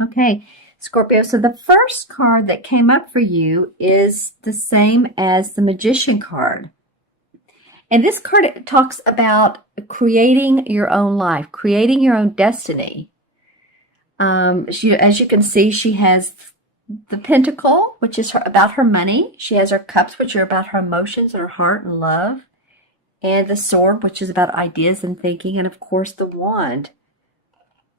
Okay, Scorpio. So the first card that came up for you is the same as the Magician card. And this card talks about creating your own life, creating your own destiny. As you can see, she has the Pentacle, which is about her money. She has her Cups, which are about her emotions and her heart and love. And the Sword, which is about ideas and thinking. And of course, the Wand,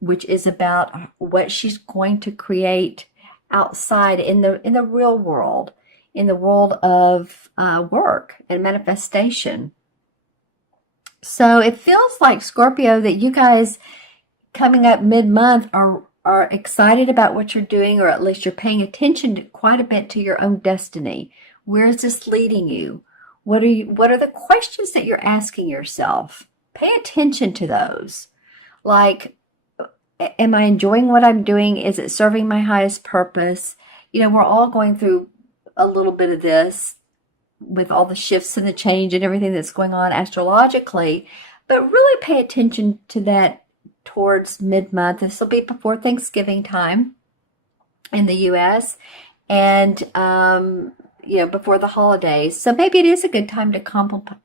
which is about what she's going to create outside in the real world, in the world of work and manifestation. So it feels like, Scorpio, that you guys coming up mid-month are excited about what you're doing, or at least you're paying attention quite a bit to your own destiny. Where is this leading you? What are the questions that you're asking yourself? Pay attention to those. Like, am I enjoying what I'm doing? Is it serving my highest purpose? We're all going through a little bit of this with all the shifts and the change and everything that's going on astrologically, but really pay attention to that towards mid-month. This will be before Thanksgiving time in the U.S. and before the holidays. So maybe it is a good time to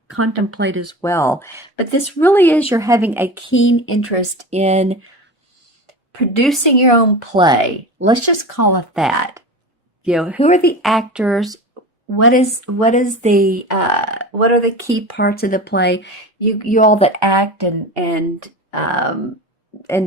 contemplate as well. But this really is, you're having a keen interest in producing your own play. Let's just call it that. Who are the actors? What are the key parts of the play? You all that act and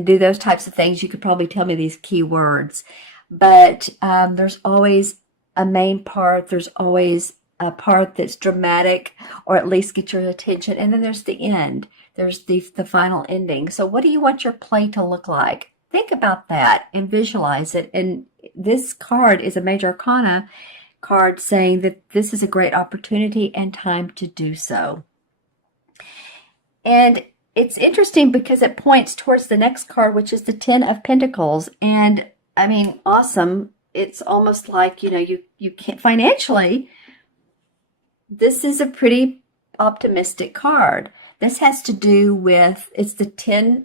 do those types of things, you could probably tell me these key words. But there's always a main part. There's always a part that's dramatic, or at least get your attention. And then there's the end. There's the final ending. So what do you want your play to look like? Think about that and visualize it. And this card is a Major Arcana card saying that this is a great opportunity and time to do so. And it's interesting because it points towards the next card, which is the Ten of Pentacles. And I mean, awesome. It's almost like, you can't financially, this is a pretty optimistic card. This has to do with, it's the 10,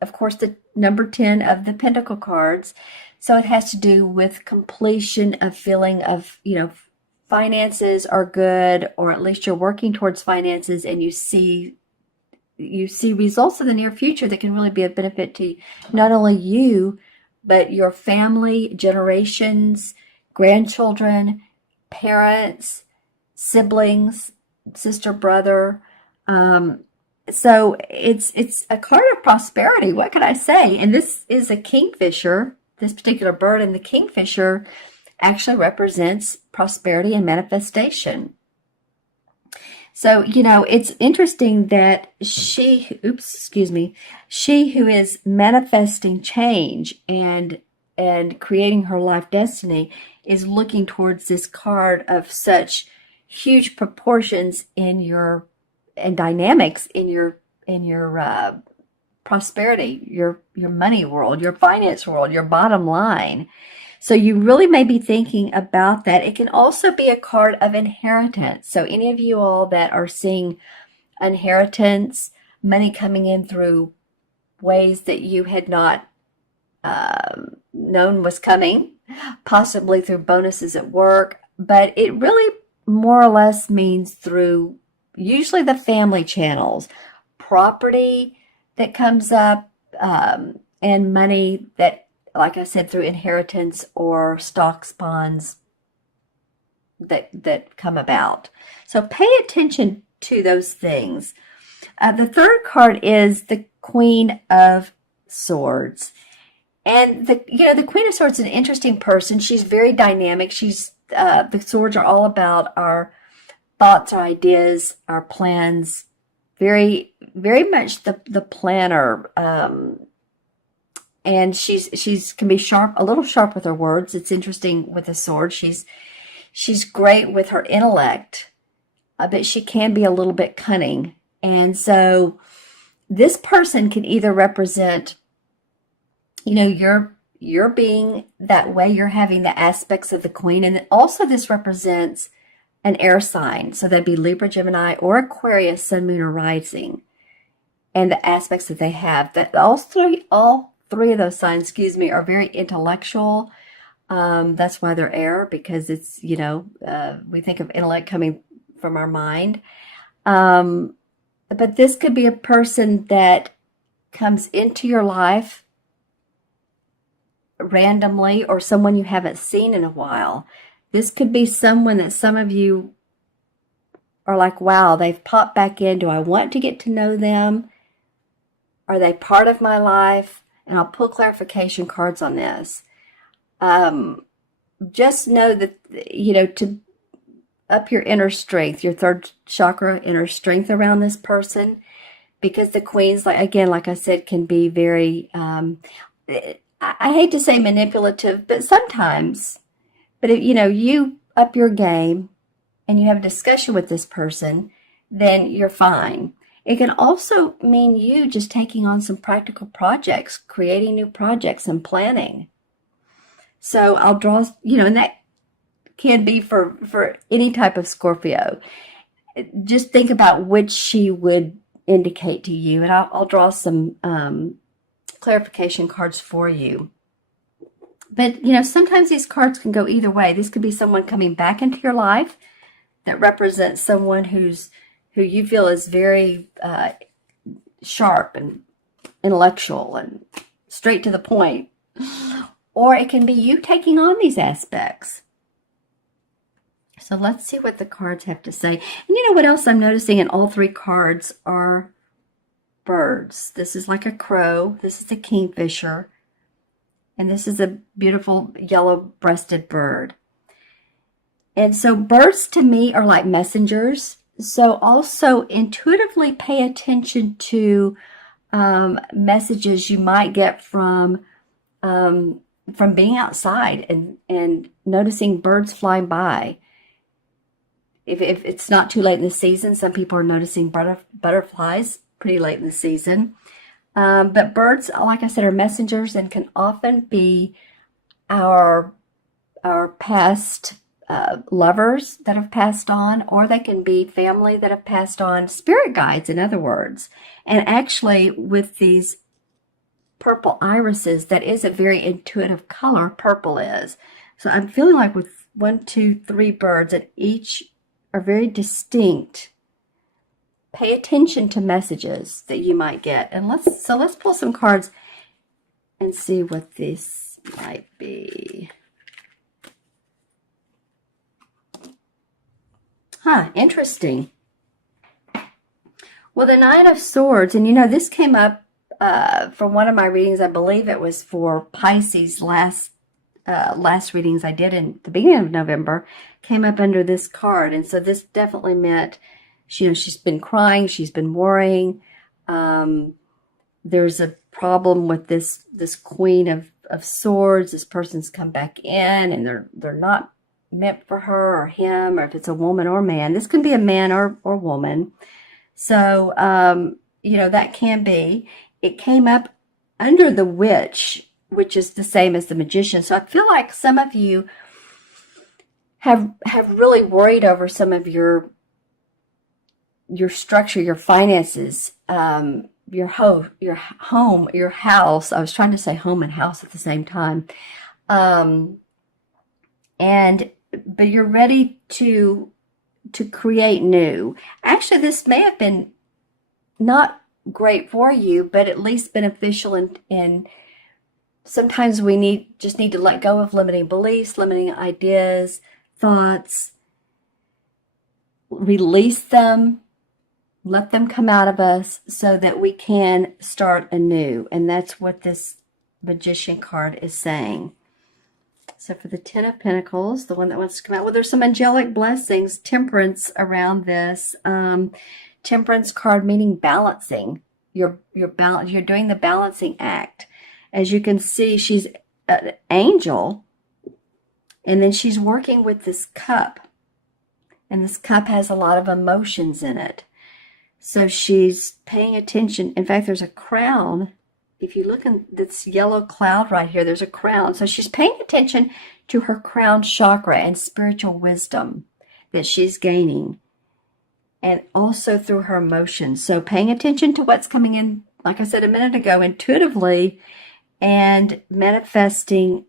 of course, the number 10 of the Pentacle cards. So it has to do with completion, of feeling of, finances are good, or at least you're working towards finances, and you see results in the near future that can really be a benefit to not only you, but your family, generations, grandchildren, parents, siblings, sister, brother. So it's a card of prosperity. What can I say? And this is a kingfisher, this particular bird, and the kingfisher actually represents prosperity and manifestation. So, it's interesting that she who is manifesting change and creating her life destiny is looking towards this card of such huge proportions and dynamics in your prosperity, your money world, your finance world, your bottom line. So you really may be thinking about that. It can also be a card of inheritance. So any of you all that are seeing inheritance, money coming in through ways that you had not known was coming, possibly through bonuses at work, but it really more or less means through usually the family channels, property that comes up, and money that, like I said, through inheritance or stocks, bonds that come about. So pay attention to those things. The third card is the Queen of Swords. And the Queen of Swords is an interesting person. She's very dynamic. The swords are all about our thoughts, our ideas, our plans. Very, very much the planner. And she's can be sharp, a little sharp with her words. It's interesting with the sword. She's great with her intellect, but she can be a little bit cunning. And so this person can either represent, you're being that way, you're having the aspects of the queen, and also this represents an air sign. So that'd be Libra, Gemini, or Aquarius, sun, moon, or rising, and the aspects that they have. That all three of those signs, excuse me, are very intellectual. That's why they're air, because it's, we think of intellect coming from our mind. But this could be a person that comes into your life randomly, or someone you haven't seen in a while. This could be someone that some of you are like, wow, they've popped back in. Do I want to get to know them? Are they part of my life? And I'll pull clarification cards on this. Just know that, to up your inner strength, your third chakra, inner strength around this person, because the queens, like I said, can be very, I hate to say manipulative, but sometimes. But if you up your game and you have a discussion with this person, then you're fine. It can also mean you just taking on some practical projects, creating new projects and planning. So I'll draw, and that can be for any type of Scorpio. Just think about which she would indicate to you, and I'll draw some clarification cards for you. But, sometimes these cards can go either way. This could be someone coming back into your life that represents someone who you feel is very sharp and intellectual and straight to the point. Or it can be you taking on these aspects. So let's see what the cards have to say. And what else I'm noticing in all three cards are birds. This is like a crow. This is a kingfisher. And this is a beautiful yellow-breasted bird. And so birds to me are like messengers. So also intuitively pay attention to messages you might get from being outside and noticing birds flying by. If it's not too late in the season, some people are noticing butterflies pretty late in the season. But birds, like I said, are messengers and can often be our past lovers that have passed on, or they can be family that have passed on, spirit guides, in other words. And actually, with these purple irises, that is a very intuitive color, purple is. So I'm feeling like with 1, 2, 3 birds, that each are very distinct. Pay attention to messages that you might get. And let's pull some cards and see what this might be. Interesting. Well, the Nine of Swords, and this came up from one of my readings. I believe it was for Pisces last readings I did in the beginning of November, came up under this card. And so this definitely meant, she's been crying, she's been worrying. There's a problem with this Queen of Swords. This person's come back in and they're not meant for her or him, or if it's a woman or man. This can be a man or woman. So, that can be. It came up under the Witch, which is the same as the Magician. So I feel like some of you have really worried over some of your structure, your finances, your home, your house. I was trying to say home and house at the same time. But you're ready to create new. Actually, this may have been not great for you, but at least beneficial in sometimes we just need to let go of limiting beliefs, limiting ideas, thoughts, release them, let them come out of us so that we can start anew. And that's what this Magician card is saying. So for the Ten of Pentacles, the one that wants to come out, well, there's some angelic blessings, temperance around this. Temperance card meaning balancing. You're doing the balancing act. As you can see, she's an angel, and then she's working with this cup. And this cup has a lot of emotions in it. So she's paying attention. In fact, there's a crown. If you look in this yellow cloud right here, there's a crown. So she's paying attention to her crown chakra and spiritual wisdom that she's gaining. And also through her emotions. So paying attention to what's coming in, like I said a minute ago, intuitively, and manifesting,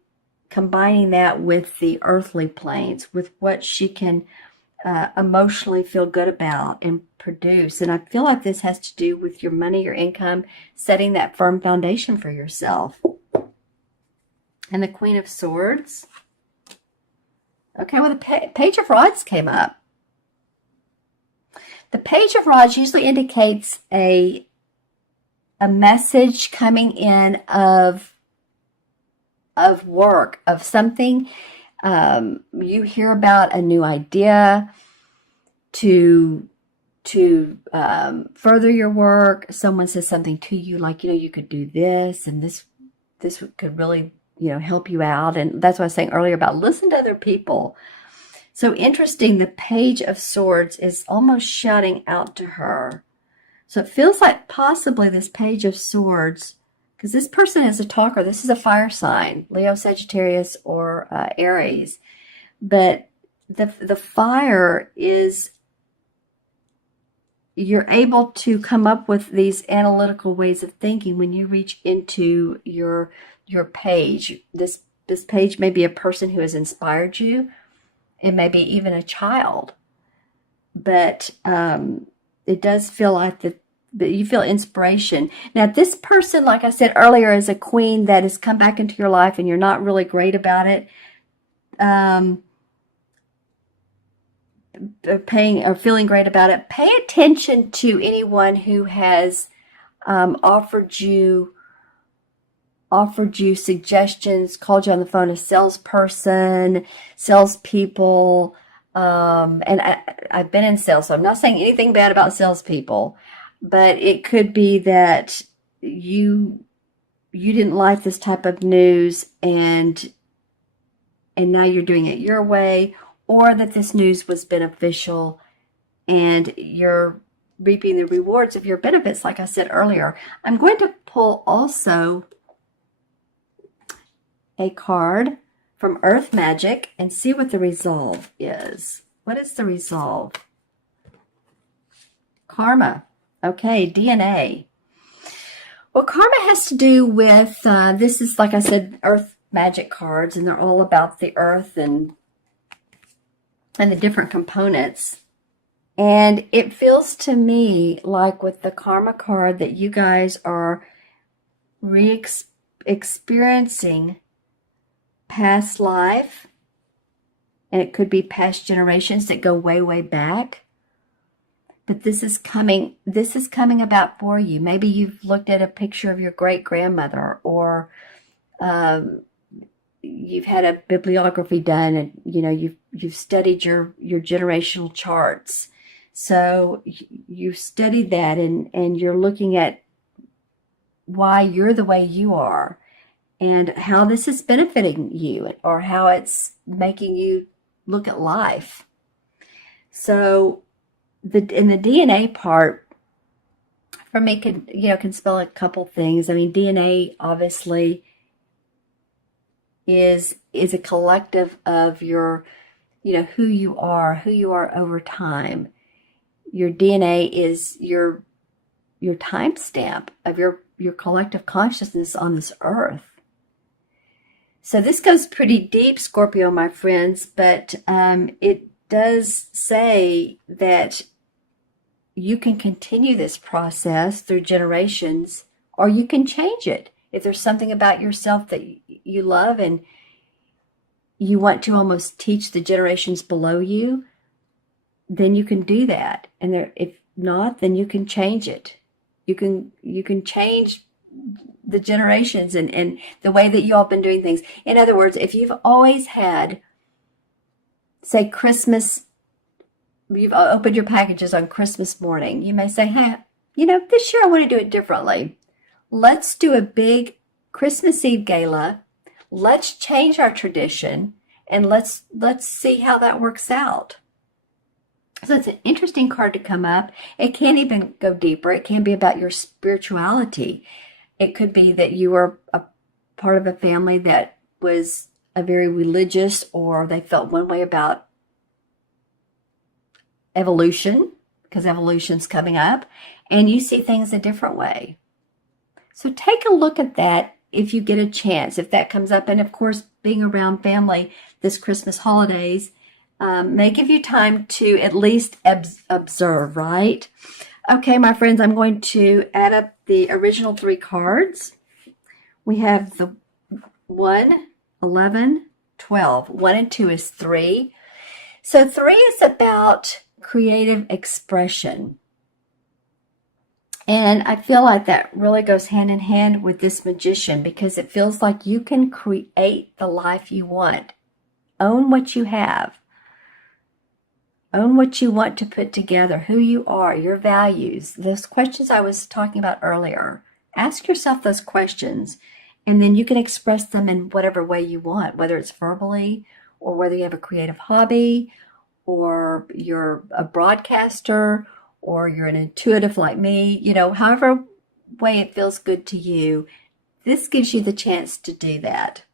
combining that with the earthly planes, with what she can emotionally feel good about and produce. And I feel like this has to do with your money, your income, setting that firm foundation for yourself. And the Queen of Swords. Okay, well, the Page of Rods came up. The Page of Rods usually indicates a message coming in of work, of something. You hear about a new idea to further your work. Someone says something to you like, you could do this, and this could really, help you out. And that's what I was saying earlier about listen to other people. So interesting, the Page of Swords is almost shouting out to her. So it feels like possibly this Page of Swords, because this person is a talker. This is a fire sign, Leo, Sagittarius, or Aries. But the fire is, you're able to come up with these analytical ways of thinking when you reach into your page. This page may be a person who has inspired you. It may be even a child. But it does feel like that you feel inspiration. Now, this person, like I said earlier, is a queen that has come back into your life and you're not really great about it. Feeling great about it. Pay attention to anyone who has offered you suggestions, called you on the phone, a salesperson, salespeople. And I've been in sales, so I'm not saying anything bad about salespeople, but it could be that you didn't like this type of news, and now you're doing it your way, or that this news was beneficial and you're reaping the rewards of your benefits, like I said earlier. I'm going to pull also a card from Earth Magic and see what the resolve is. What is the resolve? Karma. Okay, DNA. Well, karma has to do with, this is, like I said, Earth Magic cards, and they're all about the earth and the different components. And it feels to me like with the karma card that you guys are experiencing past life, and it could be past generations that go way, way back. But this is coming about for you. Maybe you've looked at a picture of your great-grandmother, or you've had a bibliography done, and you've studied your generational charts. So you've studied that, and you're looking at why you're the way you are, and how this is benefiting you, or how it's making you look at life. So in the DNA part, for me, can spell a couple things. I mean, DNA obviously is a collective of your, who you are over time. Your DNA is your timestamp of your collective consciousness on this earth. So this goes pretty deep, Scorpio, my friends, but it does say that you can continue this process through generations, or you can change it. If there's something about yourself that you love and you want to almost teach the generations below you, then you can do that. And if not, then you can change it. You can change the generations and the way that you all have been doing things. In other words, if you've always had, say, Christmas, you've opened your packages on Christmas morning, you may say, hey, this year I want to do it differently. Let's do a big Christmas Eve gala. Let's change our tradition, and let's see how that works out. So it's an interesting card to come up. It can even go deeper. It can be about your spirituality. It could be that you were a part of a family that was a very religious, or they felt one way about evolution, because evolution's coming up, and you see things a different way. So take a look at that if you get a chance, if that comes up. And of course, being around family this Christmas holidays may give you time to at least observe, right? Okay, my friends, I'm going to add up the original 3 cards. We have the 1, 11, 12. 1 and 2 is 3. So 3 is about creative expression. And I feel like that really goes hand in hand with this Magician, because it feels like you can create the life you want. Own what you have. Own what you want to put together, who you are, your values, those questions I was talking about earlier. Ask yourself those questions, and then you can express them in whatever way you want, whether it's verbally or whether you have a creative hobby or you're a broadcaster or you're an intuitive like me, however way it feels good to you. This gives you the chance to do that.